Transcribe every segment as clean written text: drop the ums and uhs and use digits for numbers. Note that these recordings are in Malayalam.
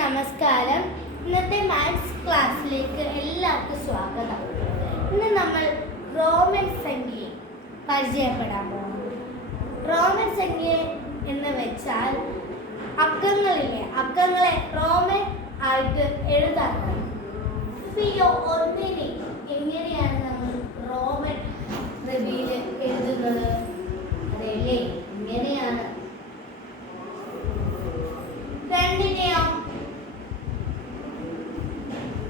നമസ്കാരം. ഇന്നത്തെ മാത്സ് ക്ലാസ്സിലേക്ക് എല്ലാവർക്കും സ്വാഗതം. ഇന്ന് നമ്മൾ റോമൻ സംഖ്യയെ പരിചയപ്പെടാൻ പോകുന്നു. റോമൻ സംഖ്യ എന്ന് വെച്ചാൽ അക്കങ്ങളെ റോമൻ ആയിട്ട് എഴുതാറുണ്ട്. ഈ ഒന്നിനെ എങ്ങനെയാണ് നമ്മൾ റോമൻ ലിപിയിൽ എഴുതുന്നത്? അതല്ലേ ഇങ്ങനെയാണ്. രണ്ടിനെയോ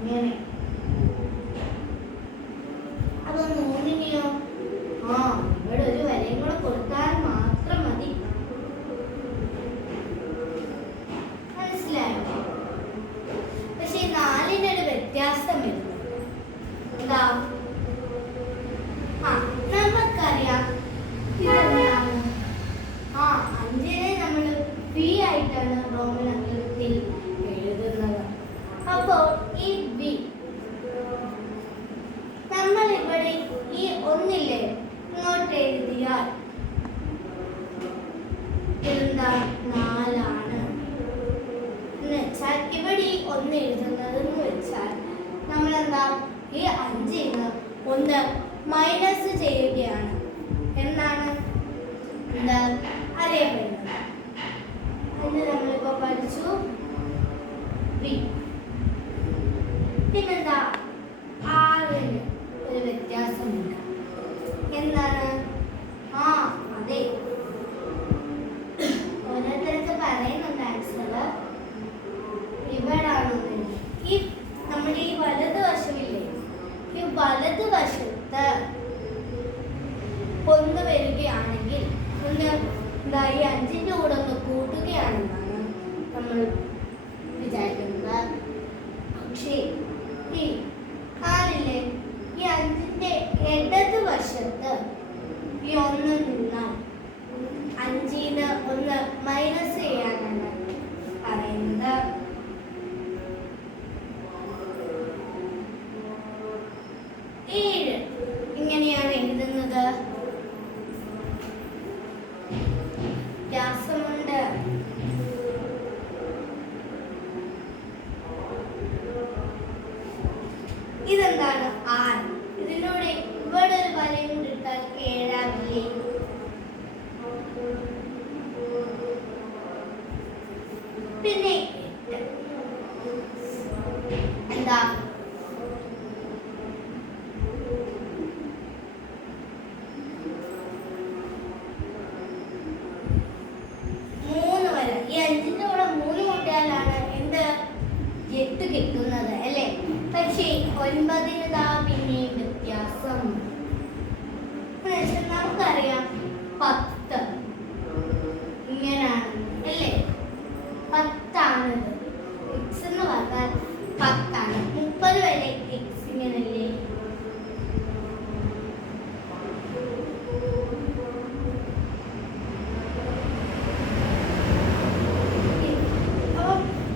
ഇങ്ങനെ. അപ്പൊ മൂന്നിനെയോ ഇവിടെ ഒരു വരയും കൂടെ കൊടുത്താൽ മാത്രം മതി. മനസ്സിലായോ? പക്ഷെ നാലിനൊരു വ്യത്യാസം വരുന്നു. എന്താ? നമുക്കറിയാം ഇതെന്താണ്. അഞ്ചിനെ നമ്മൾ പി ആയിട്ടാണ് റോമൻ അക്ഷരത്തിൽ എഴുതുന്നത്. അപ്പോൾ ഈ ബി നമ്മൾ ഇവിടെ ഈ ഒന്നില്ലേ ഇങ്ങോട്ട് എഴുതിയാൽ എന്താ? നാലാണ് എന്ന് വെച്ചാൽ ഇവിടെ ഈ ഒന്ന് എഴുതുന്നത് എന്ന് വെച്ചാൽ നമ്മൾ എന്താ ഈ അഞ്ചിന് ഒന്ന് മൈനസ് ചെയ്യുകയാണ് എന്നാണ് എന്താ അറിയപ്പെടുന്നത്. അതിന് നമ്മളിപ്പോ പഠിച്ചു ബി. പിന്നെന്താ? ആറിന് ഒരു വ്യത്യാസമുണ്ട്. എന്താണ്? അതെ, ഓരോരുത്തർക്ക് പറയുന്നുണ്ട് ആൻസർ. ഇവിടാണ് ഈ നമ്മുടെ ഈ വലത് വശമില്ലേ, ഈ വലത് വശത്ത് ഒന്ന് വരികയാണെങ്കിൽ ഒന്ന് എന്താ ഈ അഞ്ചിന്റെ കൂടെ ഒന്ന് കൂട്ടുകയാണെന്നാണ് നമ്മൾ വിചാരിക്കുന്നത്. പക്ഷേ ഈ നാലിലെ ഈ അഞ്ചിന്റെ ഇടത് വശത്ത് ഈ ഒന്ന് നിന്നാൽ അഞ്ചിന് ഒന്ന് മൈനസ് ചെയ്യാനാണ് പറയുന്നത്. ഏഴ് ഇങ്ങനെയാണ് എഴുതുന്നത്. വ്യാസമുണ്ട്. ഇതെന്താണ്? ആറ്. ഇതിലൂടെ ഇവിടെ ഒരു വരയും ഇട്ടാൽ ഏഴാകില്ലേ? പിന്നെ എന്താ? മൂന്ന് വര. ഈ അഞ്ചിന്റെ കൂടെ മൂന്ന് കൂട്ടിയാലാണ് എന്ത്? 8 കിട്ടുന്നത് അല്ലേ? പക്ഷേ 9 പിന്നെയും വ്യത്യാസം. നമുക്കറിയാം 10 ഇങ്ങനാണ് അല്ലേ? 10 ആണിത്. എക്സ് എന്ന് പറഞ്ഞാൽ 10 ആണ്. 30 വരെ എക്സ് ഇങ്ങനല്ലേ?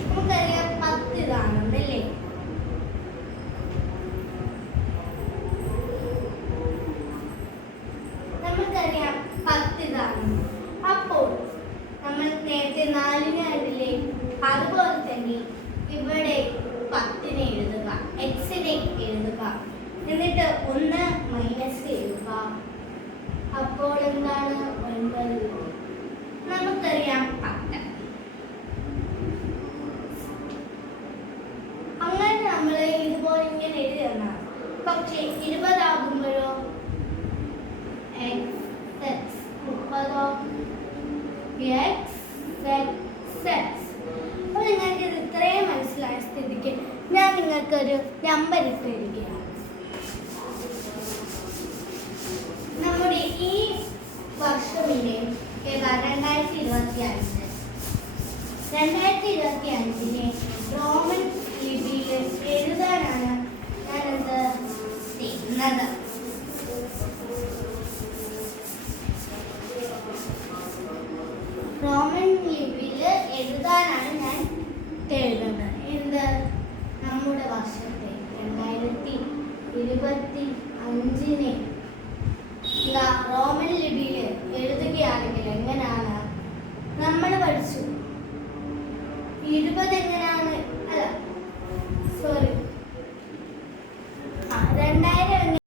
നമുക്കറിയാം 10 ഇതാണെന്നല്ലേ? നമുക്കറിയാം 10 ഇതാണ്. അപ്പോൾ നമ്മൾ നേരത്തെ 4നെ കണ്ടില്ലേ? അതുപോലെ തന്നെ ഇവിടെ 10നെ എഴുതുക, എക്സിനെ എഴുതുക, എന്നിട്ട് 1 മൈനസ് എഴുതുക. അപ്പോൾ എന്താണ്? 9. നമുക്കറിയാം 10. അങ്ങനെ നമ്മൾ ഇതുപോലെ ഇങ്ങനെ എഴുതുകയാണ്. പക്ഷേ 20 ആകുമ്പോഴോ 30. അപ്പോൾ നിങ്ങൾക്ക് ഇത് ഇത്രയും മനസ്സിലായ സ്ഥിതിക്ക് ഞാൻ നിങ്ങൾക്കൊരു നമ്പർ ഇട്ടിരിക്കുകയാണ്. നമ്മുടെ ഈ വർഷമില്ലേ 2025